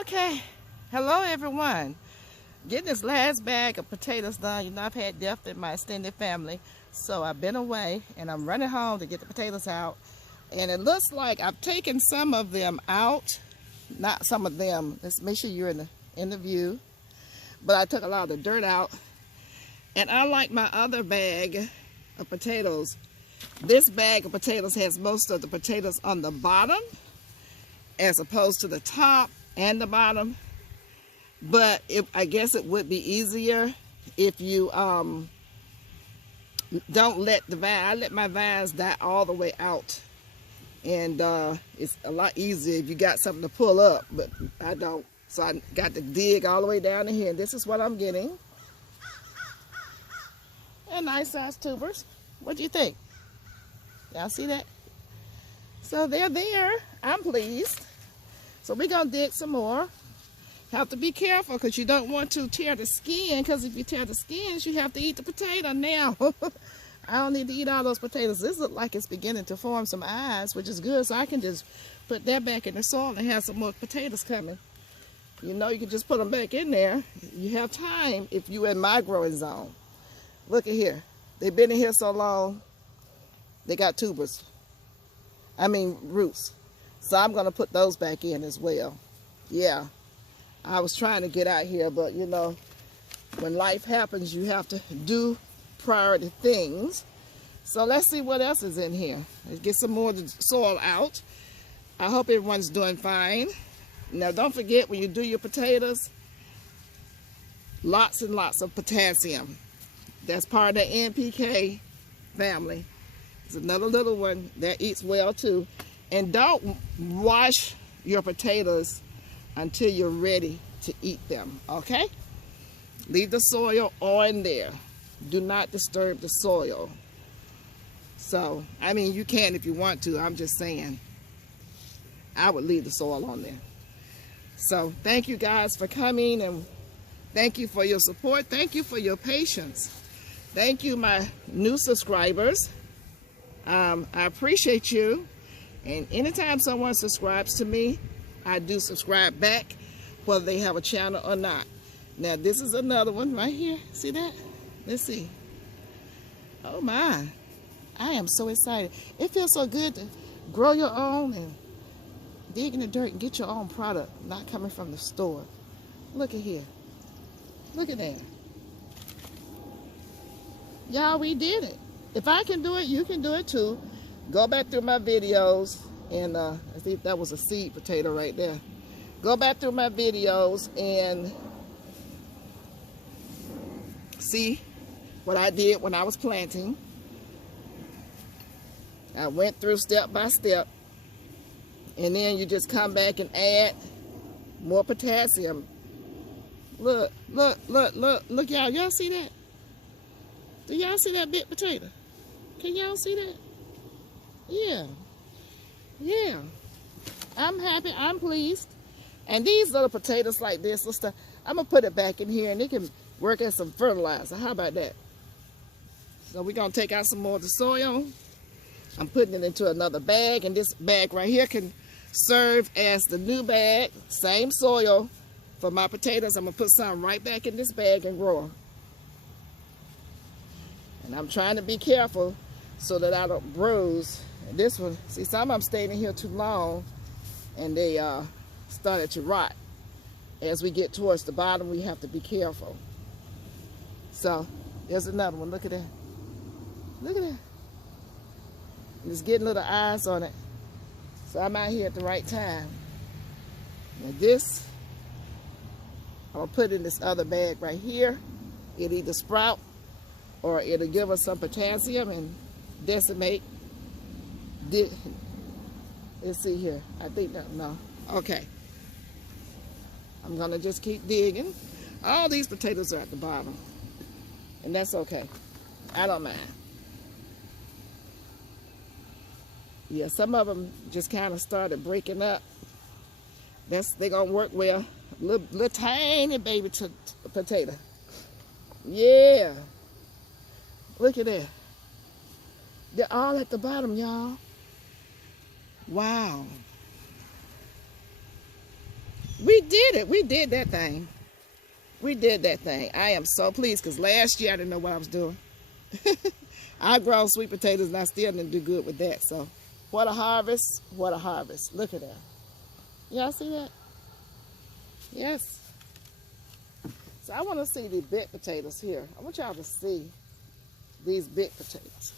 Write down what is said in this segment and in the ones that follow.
Okay, hello everyone. Getting this last bag of potatoes done. You know, I've had death in my extended family, so I've been away and I'm running home to get the potatoes out. And it looks like I've taken some of them out. Not some of them. Let's make sure you're in the view. But I took a lot of the dirt out. And unlike my other bag of potatoes, this bag of potatoes has most of the potatoes on the bottom as opposed to the top and the bottom. But I guess it would be easier if you don't let the vine. I let my vines die all the way out, and it's a lot easier if you got something to pull up, but I don't. So I got to dig all the way down to here, and this is what I'm getting. And nice size tubers. What do you think? Y'all see that? So they're there. I'm pleased. So we're gonna dig some more. Have to be careful because you don't want to tear the skin, because if you tear the skins, you have to eat the potato now. I don't need to eat all those potatoes. This looks like it's beginning to form some eyes, which is good, so I can just put that back in the soil and have some more potatoes coming. You know, you can just put them back in there. You have time if you're in my growing zone. Look at here. They've been in here so long, they got tubers. Roots. So I'm going to put those back in as well. Yeah. I was trying to get out here, but you know, when life happens, you have to do priority things. So let's see what else is in here. Let's get some more soil out. I hope everyone's doing fine. Now, don't forget, when you do your potatoes, lots and lots of potassium. That's part of the NPK family. It's another little one that eats well too. And don't wash your potatoes until you're ready to eat them, okay? Leave the soil on there. Do not disturb the soil. So, you can if you want to. I'm just saying. I would leave the soil on there. So, thank you guys for coming, and thank you for your support. Thank you for your patience. Thank you, my new subscribers. I appreciate you. And anytime someone subscribes to me, I do subscribe back, whether they have a channel or not. Now, this is another one right here. See that? Let's see. Oh, my. I am so excited. It feels so good to grow your own and dig in the dirt and get your own product, not coming from the store. Look at here. Look at that. Y'all, we did it. If I can do it, you can do it too. Go back through my videos, and I think that was a seed potato right there. Go back through my videos and see what I did when I was planting. I went through step by step, and then you just come back and add more potassium. Look, look, look, look, look, y'all. Y'all see that? Do y'all see that big potato? Can y'all see that? Yeah. Yeah. I'm happy. I'm pleased. And these little potatoes like this, I'm going to put it back in here, and it can work as some fertilizer. How about that? So we're going to take out some more of the soil. I'm putting it into another bag, and this bag right here can serve as the new bag. Same soil for my potatoes. I'm going to put some right back in this bag and grow them. And I'm trying to be careful so that I don't bruise. And this one, see, some of them stayed in here too long, and they started to rot. As we get towards the bottom, we have to be careful. So there's another one. Look at that. Look at that. It's getting little eyes on it. So I'm out here at the right time. Now this, I'm gonna put in this other bag right here. It'll either sprout or it'll give us some potassium and decimate. Let's see here. I think that, no. Okay. I'm going to just keep digging. All these potatoes are at the bottom. And that's okay. I don't mind. Yeah, some of them just kind of started breaking up. They're going to work well. Little tiny baby potato. Yeah. Look at that. They're all at the bottom, y'all. Wow. We did it. We did that thing. We did that thing. I am so pleased because last year I didn't know what I was doing. I grown sweet potatoes and I still didn't do good with that. So what a harvest. What a harvest. Look at that. Y'all see that? Yes. So I want to see the big potatoes here. I want y'all to see these big potatoes.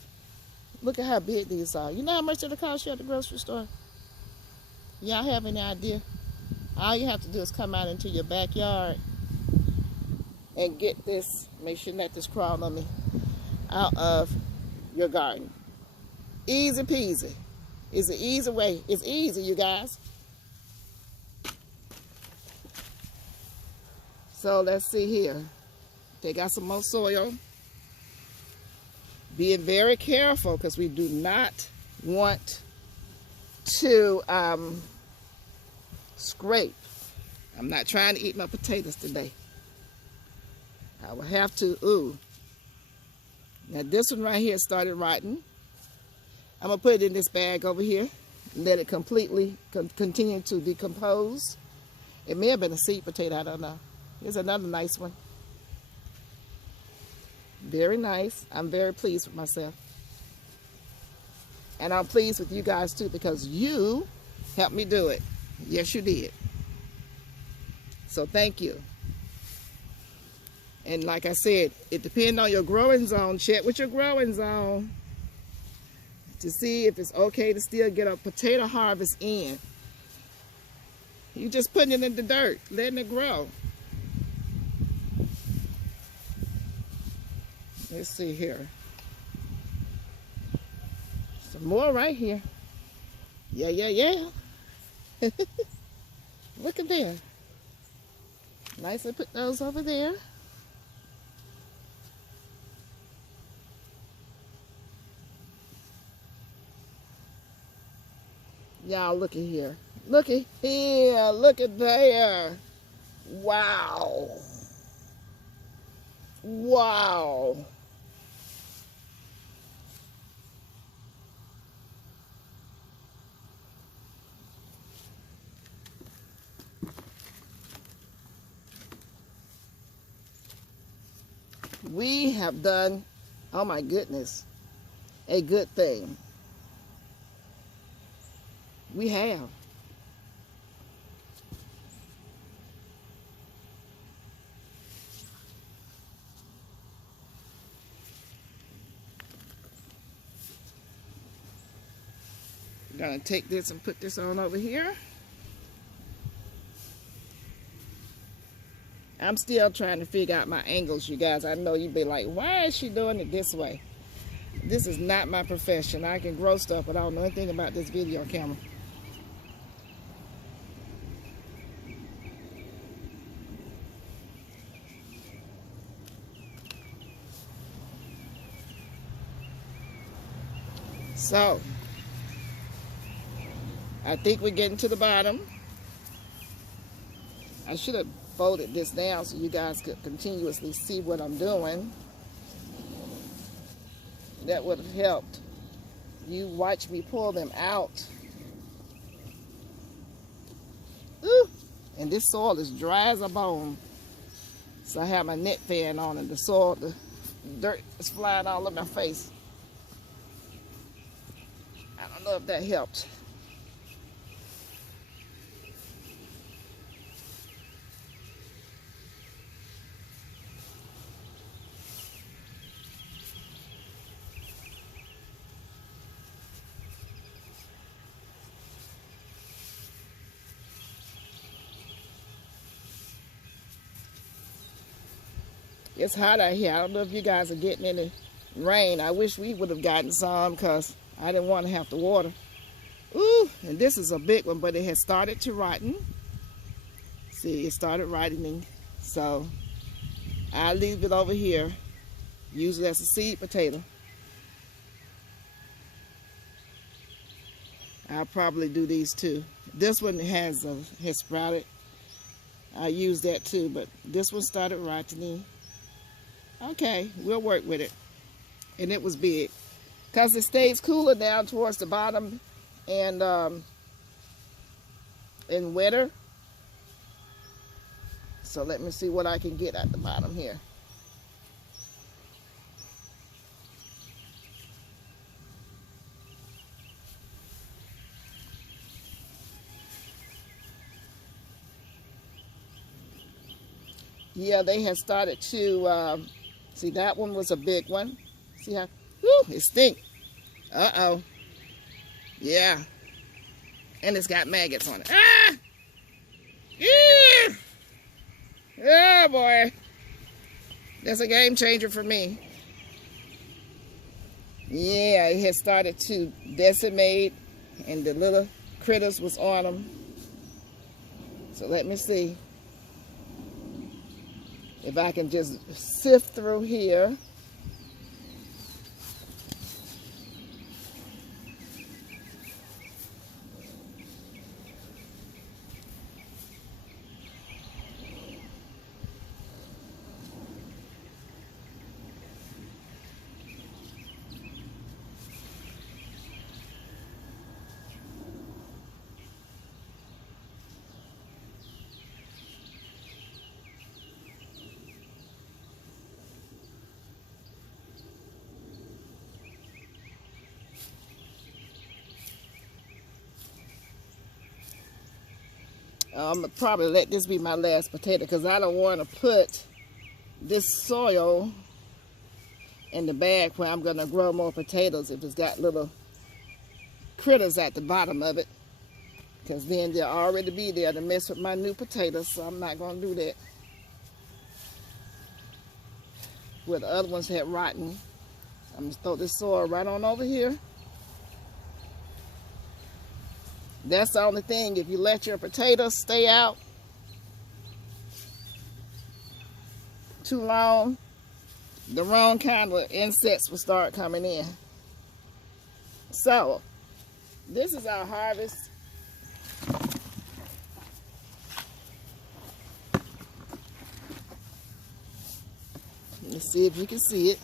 Look at how big these are. You know how much it'll cost you at the grocery store? Y'all have any idea? All you have to do is come out into your backyard and get this, make sure not this crawl on me, out of your garden. Easy peasy. It's an easy way. It's easy, you guys. So let's see here. They got some more soil. Being very careful because we do not want to scrape. I'm not trying to eat my potatoes today. I will have to, ooh. Now this one right here started rotting. I'm going to put it in this bag over here and let it completely continue to decompose. It may have been a seed potato, I don't know. Here's another nice one. Very nice. I'm very pleased with myself. And I'm pleased with you guys too because you helped me do it. Yes, you did. So thank you. And like I said, it depends on your growing zone. Check with your growing zone to see if it's okay to still get a potato harvest in. You just putting it in the dirt, letting it grow. Let's see here. Some more right here. Yeah, yeah, yeah. Look at there. Nicely put those over there. Y'all look at here. Look at here. Look at there. Wow. Wow. We have done, oh my goodness, a good thing. We have. I'm gonna take this and put this on over here. I'm still trying to figure out my angles, you guys. I know you'd be like, why is she doing it this way? This is not my profession. I can grow stuff, but I don't know anything about this video camera. So, I think we're getting to the bottom. I should have folded this down so you guys could continuously see what I'm doing. That would have helped. You watch me pull them out. Ooh, and this soil is dry as a bone. So I have my net fan on and the soil, the dirt is flying all over my face. I don't know if that helped. It's hot out here. I don't know if you guys are getting any rain. I wish we would have gotten some because I didn't want to have to water. Ooh, and this is a big one, but it has started to rotten. See, it started rotting. So I'll leave it over here. Use it as a seed potato. I'll probably do these too. This one has sprouted. I use that too, but this one started rotting. Okay, we'll work with it. And it was big. Because it stays cooler down towards the bottom and wetter. So let me see what I can get at the bottom here. Yeah, they had started to, see, that one was a big one. See how, whew, it stink. Uh-oh. Yeah. And it's got maggots on it. Ah! Yeah! Oh, boy. That's a game changer for me. Yeah, it had started to decimate, and the little critters was on them. So let me see if I can just sift through here. I'm gonna probably let this be my last potato because I don't want to put this soil in the bag where I'm gonna grow more potatoes if it's got little critters at the bottom of it, because then they'll already be there to mess with my new potatoes, so I'm not gonna do that. Where the other ones had rotten, I'm gonna throw this soil right on over here. That's the only thing, if you let your potatoes stay out too long, the wrong kind of insects will start coming in. So, this is our harvest. Let's see if you can see it.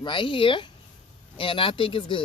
Right here. And I think it's good.